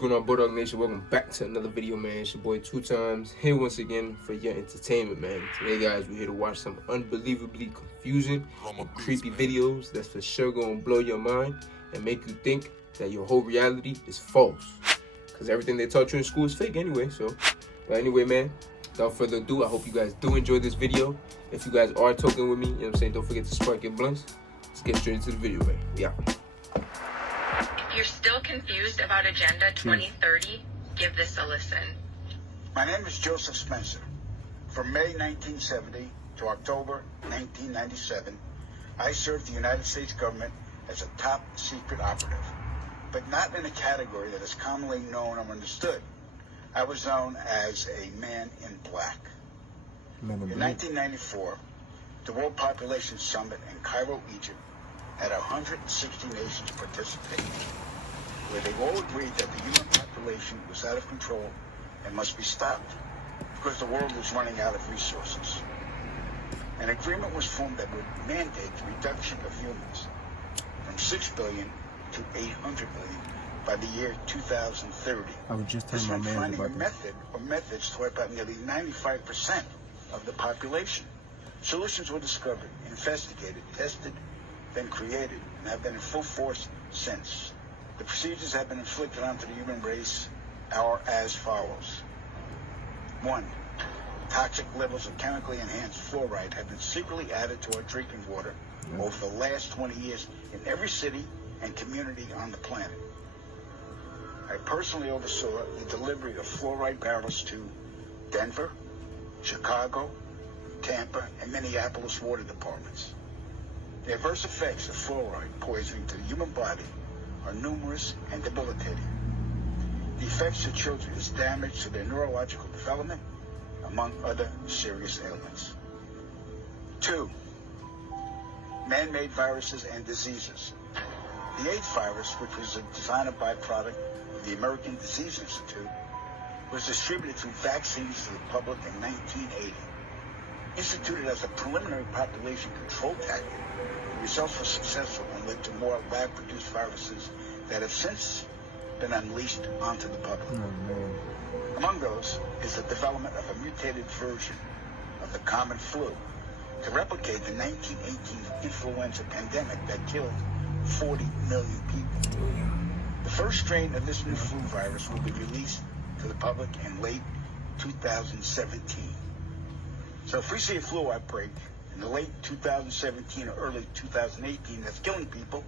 going on, Bulldog Nation? Welcome back to another video, man. It's your boy 2Times here once again for your entertainment, man. Today, guys, we're here to watch some unbelievably confusing and creepy videos that's for sure going to blow your mind and make you think that your whole reality is false. Because everything they taught you in school is fake anyway. But anyway, man, without further ado, I hope you guys do enjoy this video. If you guys are talking with me, you know what I'm saying, don't forget to spark your blunts. Let's get straight into the video, man. Yeah. If you're still confused about Agenda 2030, give this a listen. My name is Joseph Spencer. From May 1970 to October 1997, I served the United States government as a top secret operative, but not in a category that is commonly known or understood. I was known as a man in black. In 1994, the World Population Summit in Cairo, Egypt, had 160 nations participate, where they all agreed that the human population was out of control and must be stopped because the world was running out of resources. An agreement was formed that would mandate the reduction of humans from 6 billion to 800 million by the year 2030. I was just telling this my meant man finding about a method or methods to wipe out nearly 95% of the population. Solutions were discovered, investigated, tested, been created, and have been in full force since. The procedures have been inflicted onto the human race are as follows. 1. Toxic levels of chemically enhanced fluoride have been secretly added to our drinking water over the last 20 years in every city and community on the planet. I personally oversaw the delivery of fluoride barrels to Denver, Chicago, Tampa, and Minneapolis water departments. The adverse effects of fluoride poisoning to the human body are numerous and debilitating. The effects to children is damage to their neurological development, among other serious ailments. 2. Man-made viruses and diseases. The AIDS virus, which was a designer byproduct of the American Disease Institute, was distributed through vaccines to the public in 1980. Instituted as a preliminary population control tactic, the results were successful and led to more lab-produced viruses that have since been unleashed onto the public. Among those is the development of a mutated version of the common flu to replicate the 1918 influenza pandemic that killed 40 million people. The first strain of this new flu virus will be released to the public in late 2017. So if we see a flu outbreak in the late 2017 or early 2018 that's killing people,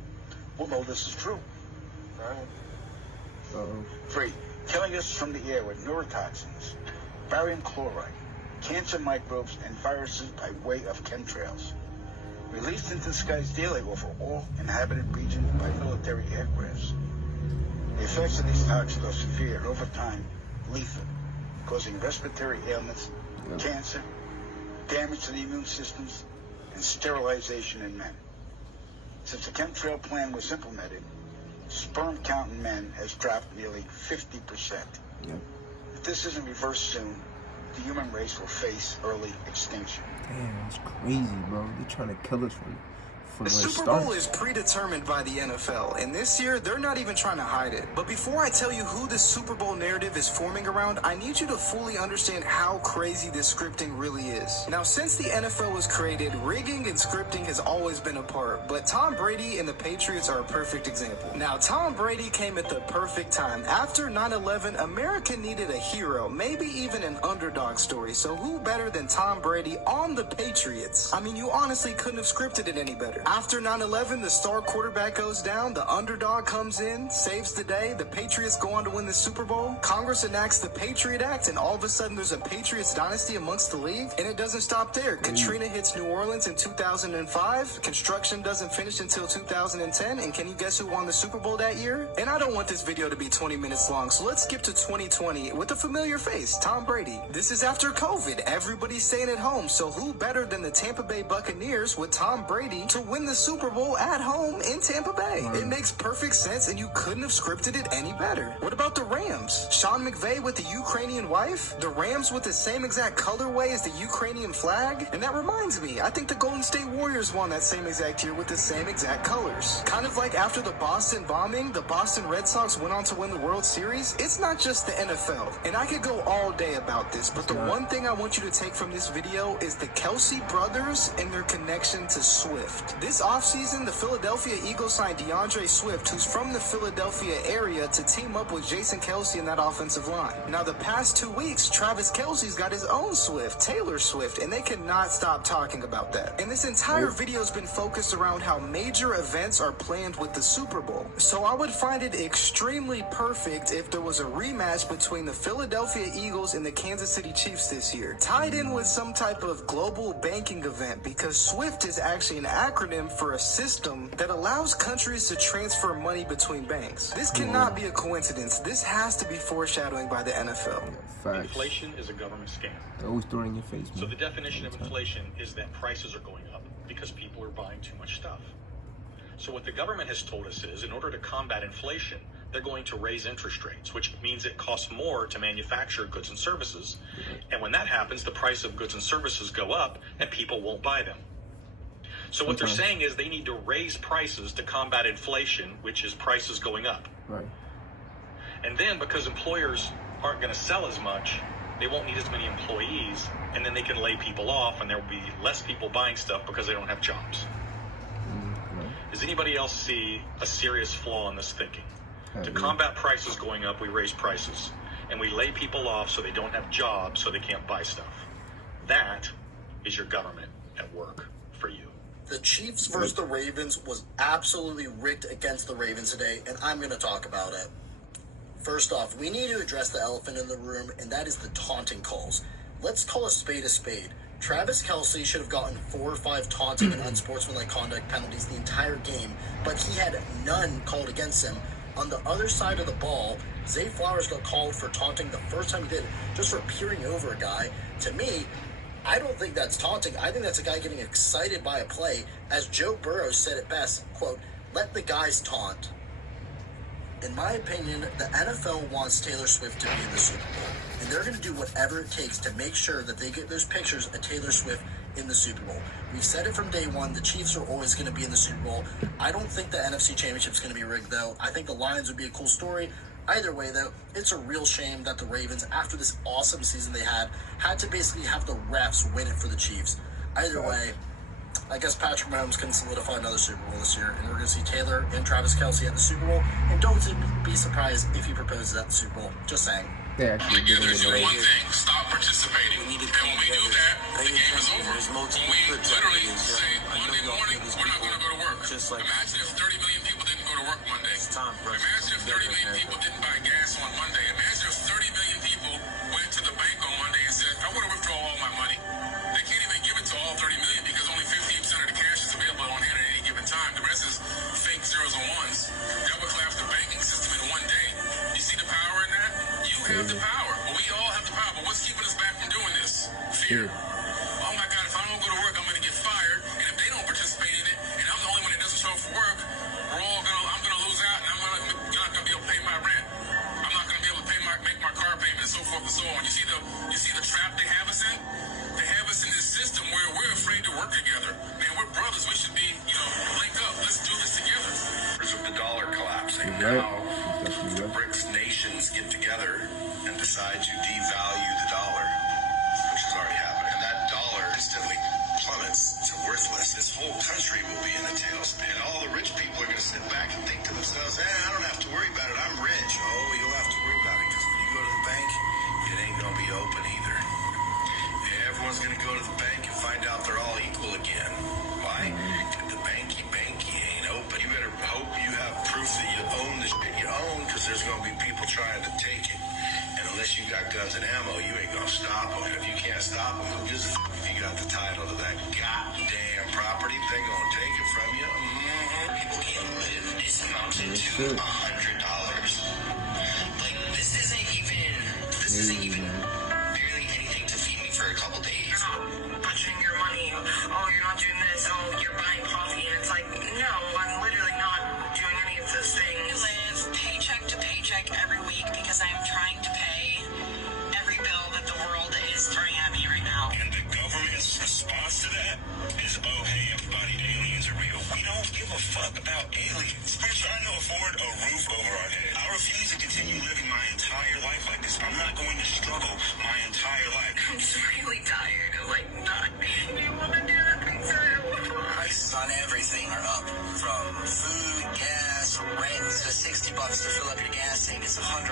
we'll know this is true. All right. 3. Killing us from the air with neurotoxins, barium chloride, cancer microbes, and viruses by way of chemtrails. Released into the skies daily over all inhabited regions by military aircrafts. The effects of these toxins are severe and over time lethal, causing respiratory ailments, cancer, damage to the immune systems, and sterilization in men. Since the chemtrail plan was implemented, sperm count in men has dropped nearly 50%. If this isn't reversed soon, the human race will face early extinction. Damn, that's crazy, bro. They're trying to kill us from the Super Bowl is predetermined by the NFL, and this year, they're not even trying to hide it. But before I tell you who this Super Bowl narrative is forming around, I need you to fully understand how crazy this scripting really is. Now, since the NFL was created, rigging and scripting has always been a part, but Tom Brady and the Patriots are a perfect example. Now, Tom Brady came at the perfect time. After 9/11, America needed a hero, maybe even an underdog story, so who better than Tom Brady on the Patriots? I mean, you honestly couldn't have scripted it any better. After 9/11, the star quarterback goes down, the underdog comes in, saves the day, the Patriots go on to win the Super Bowl, Congress enacts the Patriot Act, and all of a sudden there's a Patriots dynasty amongst the league, and it doesn't stop there. Katrina hits New Orleans in 2005, construction doesn't finish until 2010, and can you guess who won the Super Bowl that year? And I don't want this video to be 20 minutes long, so let's skip to 2020 with a familiar face, Tom Brady. This is after COVID, everybody's staying at home, so who better than the Tampa Bay Buccaneers with Tom Brady to win the Super Bowl at home in Tampa Bay. It makes perfect sense, and you couldn't have scripted it any better. What about the Rams? Sean McVay with the Ukrainian wife? The Rams with the same exact colorway as the Ukrainian flag? And that reminds me, I think the Golden State Warriors won that same exact year with the same exact colors. Kind of like after the Boston bombing, the Boston Red Sox went on to win the World Series. It's not just the NFL, and I could go all day about this, but the one thing I want you to take from this video is the Kelsey brothers and their connection to Swift. This offseason, the Philadelphia Eagles signed DeAndre Swift, who's from the Philadelphia area, to team up with Jason Kelsey in that offensive line. Now, the past 2 weeks, Travis Kelsey's got his own Swift, Taylor Swift, and they cannot stop talking about that. And this entire video has been focused around how major events are planned with the Super Bowl. So I would find it extremely perfect if there was a rematch between the Philadelphia Eagles and the Kansas City Chiefs this year, tied in with some type of global banking event, because SWIFT is actually an acronym for a system that allows countries to transfer money between banks. This cannot be a coincidence. This has to be foreshadowing by the NFL. Facts. Inflation is a government scam. They're always throwing in your face, man. So the definition of inflation is that prices are going up because people are buying too much stuff. So what the government has told us is, in order to combat inflation, they're going to raise interest rates, which means it costs more to manufacture goods and services. And when that happens, the price of goods and services go up and people won't buy them. So what they're saying is they need to raise prices to combat inflation, which is prices going up. Right. And then because employers aren't going to sell as much, they won't need as many employees, and then they can lay people off, and there will be less people buying stuff because they don't have jobs. Does anybody else see a serious flaw in this thinking? To combat prices going up, we raise prices, and we lay people off so they don't have jobs, so they can't buy stuff. That is your government at work for you. The Chiefs versus the Ravens was absolutely rigged against the Ravens today, and I'm going to talk about it. First off, we need to address the elephant in the room, and that is the taunting calls. Let's call a spade a spade. Travis Kelsey should have gotten 4 or 5 taunting and unsportsmanlike conduct penalties the entire game, but he had none called against him. On the other side of the ball, Zay Flowers got called for taunting the first time he did, just for peering over a guy. To me, I don't think that's taunting. I think that's a guy getting excited by a play. As Joe Burrow said it best, quote, "Let the guys taunt." In my opinion, the NFL wants Taylor Swift to be in the Super Bowl, and they're going to do whatever it takes to make sure that they get those pictures of Taylor Swift in the Super Bowl. We've said it from day one, the Chiefs are always going to be in the Super Bowl. I don't think the NFC Championship is going to be rigged, though. I think the Lions would be a cool story. Either way, though, it's a real shame that the Ravens, after this awesome season they had to basically have the refs win it for the Chiefs. Either way, I guess Patrick Mahomes can solidify another Super Bowl this year, and we're going to see Taylor and Travis Kelsey at the Super Bowl. And don't be surprised if he proposes at the Super Bowl. Just saying. They actually did Together it do right. one thing, stop participating. And when we do that, the game is over. When we literally say Monday morning, we're not going to go to work. Imagine if 30 million people didn't go to work Monday. Imagine if 30 million people didn't buy gas on Monday. Imagine if 30 million people went to the bank on Monday and said, I want to withdraw all my money. They can't even give it to all 30 million because only 15% of the cash is available on hand at any given time. The rest is fake zeros and ones. That would collapse the banking system in one day. You see the power in that? You have the power. Well, we all have the power. But what's keeping us back from doing this? Fear. Oh my God, if I don't go to work, I'm going to get fired. And if they don't participate in it, and I'm the only one that doesn't show up for work, I'm going to lose out, and I'm not going to be able to pay my rent. I'm not going to be able to make my car payment, and so forth and so on. You see the trap they have us in? They have us in this system where we're afraid to work together. Man, we're brothers. We should be, link up. Let's do this together. With the dollar collapsing, now the BRICS nations get together and decide to devalue the dollar, which has already happened. And that dollar instantly plummets to worthless. This whole country will be in a tailspin. All the rich people are going to sit back and think to themselves, I don't have to worry about it. I'm rich. Oh, you don't have to worry about it because when you go to the bank, it ain't going to be open either. Everyone's going to go to the bank and find out they're all equal again. Why? The banky ain't open. You better hope you have proof that you own the shit you own, because there's going to be people trying to take it. And unless you got guns and ammo, you ain't going to stop them. And if you can't stop them, who gives a f*** if you got the title to that goddamn property? They going to take it from you. People can't live. This amounts to $100. Like, this isn't even barely anything to feed me for a couple days. You're not budgeting your money. Oh, you're not doing this. Oh, you're buying coffee and it's give a fuck about aliens. We're trying to afford a roof over our head. I refuse to continue living my entire life like this. I'm not going to struggle my entire life. I'm just really tired of like not being able to do nothing too. Prices on everything are up, from food, gas, rent. Instead of $60 to fill up your gas tank, it's $140.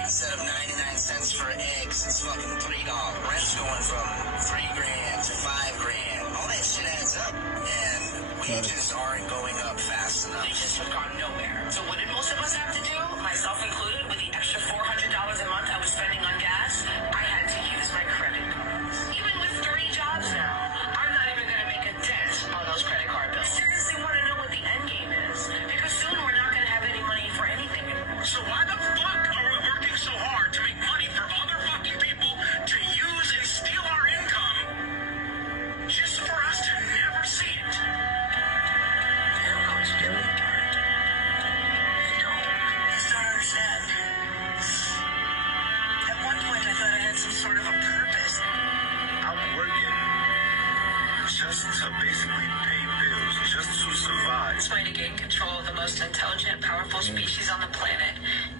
Instead of 99 cents for eggs, it's fucking $3. Rent's going from $3,000 to $5,000. All that shit adds up, and wages aren't going up fast enough. They just have gone nowhere. So what did most of us have to do, myself included, with the extra $400 a month I was spending on gas? I had to use my credit cards. Even with 3 jobs now, I'm not even going to make a dent on those credit card bills. I seriously want to know what the end game is, because soon we're not going to have any money for anything anymore. So why the fuck are we working so hard to make money for other fucking people to use and steal our income just for us to never see it? I don't know what to do. I just don't understand. At one point, I thought I had some sort of a purpose. I'm working just to basically pay bills, just to survive. This way to gain control of the most intelligent, powerful species on the planet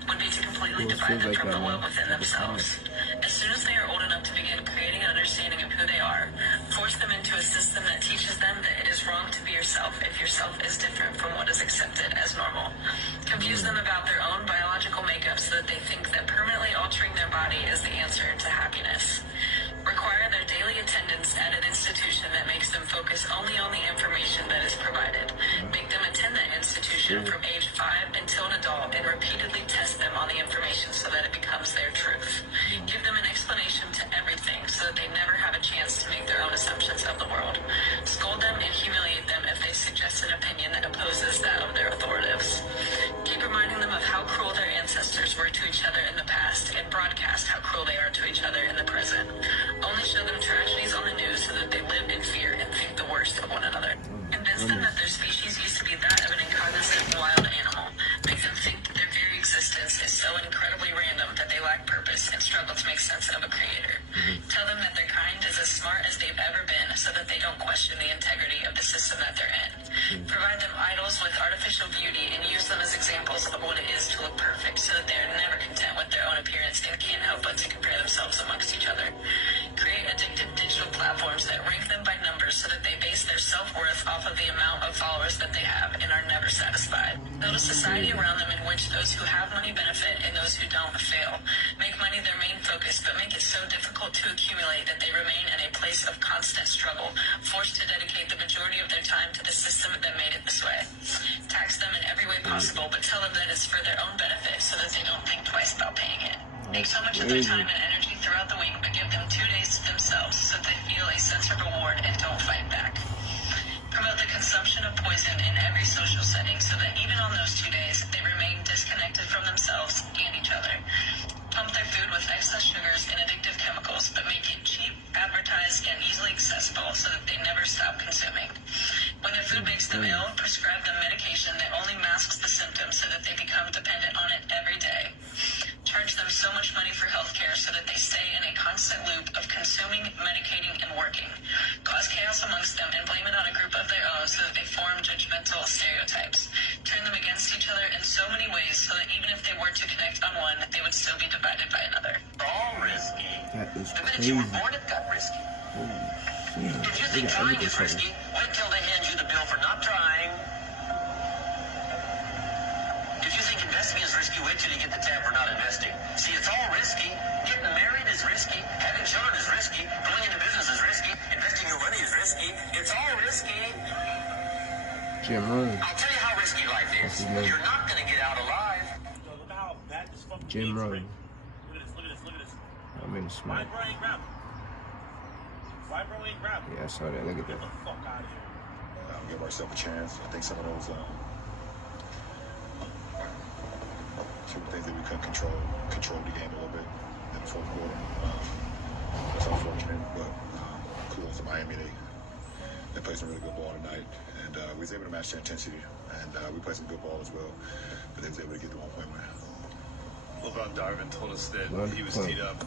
would be to completely divide them from the world within themselves. As soon as they are old enough to begin creating an understanding of who they are, force them into a system that teaches them that it is wrong to be yourself if yourself is different from what is accepted as normal. Confuse them about their own biological makeup so that they think that permanently altering their body is the answer to happiness. Require their daily attendance at an institution that makes them focus only on the information that is provided. Make them attend that institution from age 5 until an adult and repeatedly test them on the information so that it becomes their truth. Give them an explanation to everything so that they never have a chance to make their own assumptions of the world. Scold them and humiliate them if they suggest an opinion that opposes that of their authoritives. Keep reminding them of how cruel their ancestors were to each other in the past and broadcast how cruel they are to each other in the present. Only show them tragedies on the news so that they live in fear and think the worst of one another. Convince them that their species used to be that of an incognizant wild animal. Make them think that their very existence is so incredibly random that they lack purpose and struggle to make sense of a creator. Tell them that their kind is as smart as they've ever been so that they don't question the integrity of the system that they're in. Provide them idols with artificial beauty and use them as examples of what it is to look perfect so that they are never content with their own appearance and can't help but to compare themselves amongst each other. Create addictive digital platforms that rank them by numbers so that they base their self-worth off of the amount of followers that they have and are never satisfied. Build a society around them in which those who have money benefit and those who don't fail. Make money their main focus, but make it so difficult to accumulate that they remain in a place of constant struggle, forced to dedicate the majority of their time to the system that made it this way. Tax them in every way possible, but tell them that it's for their own benefit so that they don't think twice about paying it. Take so much of their time and energy throughout the week, but give them 2 days to themselves so that they feel a sense of reward and don't fight back. Promote the consumption of poison in every social setting so that even on those 2 days, they remain disconnected from themselves and each other. Pump their food with excess sugars and addictive chemicals, but make it cheap, advertised, and easily accessible so that they never stop consuming. When their food makes them ill, prescribe them medication that only masks the symptoms so that they become dependent on it every day. Charge them so much money for healthcare so that they stay in a constant loop of consuming, medicating, and working. Cause chaos amongst them and blame it on a group of their own so that they form judgmental stereotypes. Turn them against each other in so many ways so that even if they were to connect on one, they would still be divided by another. All risky. That is The minute you were crazy. born, it got risky. If you think Look at trying is everything. risky, wait till they hand you the bill for not trying. If you think investing is risky, wait till you get the tab for not investing. See, it's all risky. Getting married is risky. Having children is risky. Going into business is risky. Investing your money is risky. It's all risky. Jim Rohn. I'll tell you how risky life That's is. his name. You're not going to get out alive. Look at how bad this fucking Jim game's Rohn. rigged. Look at this, look at this, look at this. I'm in the smack. Vibro ain't grab. Vibro ain't grab. Yeah, I saw that. Look at Get that. the fuck out of here. Give ourselves a chance. I think some of those certain things that we couldn't control the game a little bit in the fourth quarter. That's unfortunate, but kudos to Miami. They played some really good ball tonight, and we was able to match their intensity, and we played some good ball as well, but they was able to get the 1 point win. LeBron Darvin told us that he was teed up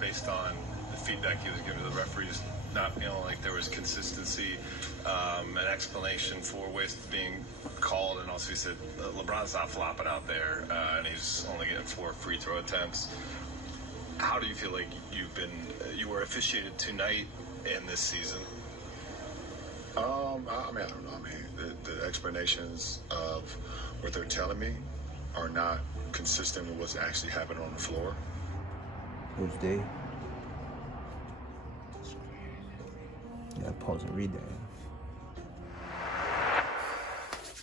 based on the feedback he was giving to the referees, not feeling like there was consistency. an explanation for ways being called, and also he said LeBron's not flopping out there, and he's only getting 4 free throw attempts. How do you feel like you were officiated tonight and this season? I mean, I don't know. I mean, the explanations of what they're telling me are not consistent with what's actually happening on the floor. Coach Day. You gotta pause and read that.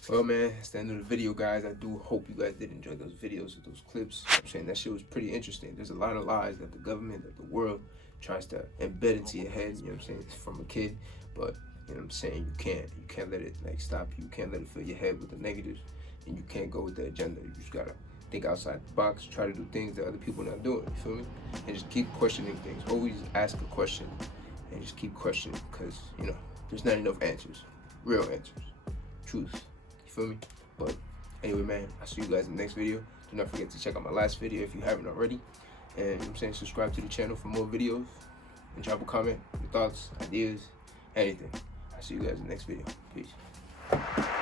Well, man, that's the end of the video, guys. I do hope you guys did enjoy those videos of those clips. I'm saying that shit was pretty interesting. There's a lot of lies that the government, that the world tries to embed into your head, you know what I'm saying, from a kid. But, you know what I'm saying, you can't let it, like, stop you. You can't let it fill your head with the negatives, and you can't go with the agenda. You just gotta think outside the box, try to do things that other people are not doing, you feel me? And just keep questioning things. Always ask a question, and just keep questioning, because, you know, there's not enough answers. Real answers. Truth. Feel me? But anyway, man, I'll see you guys in the next video. Do not forget to check out my last video if you haven't already. And you know what I'm saying, subscribe to the channel for more videos. And drop a comment, your thoughts, ideas, anything. I'll see you guys in the next video. Peace.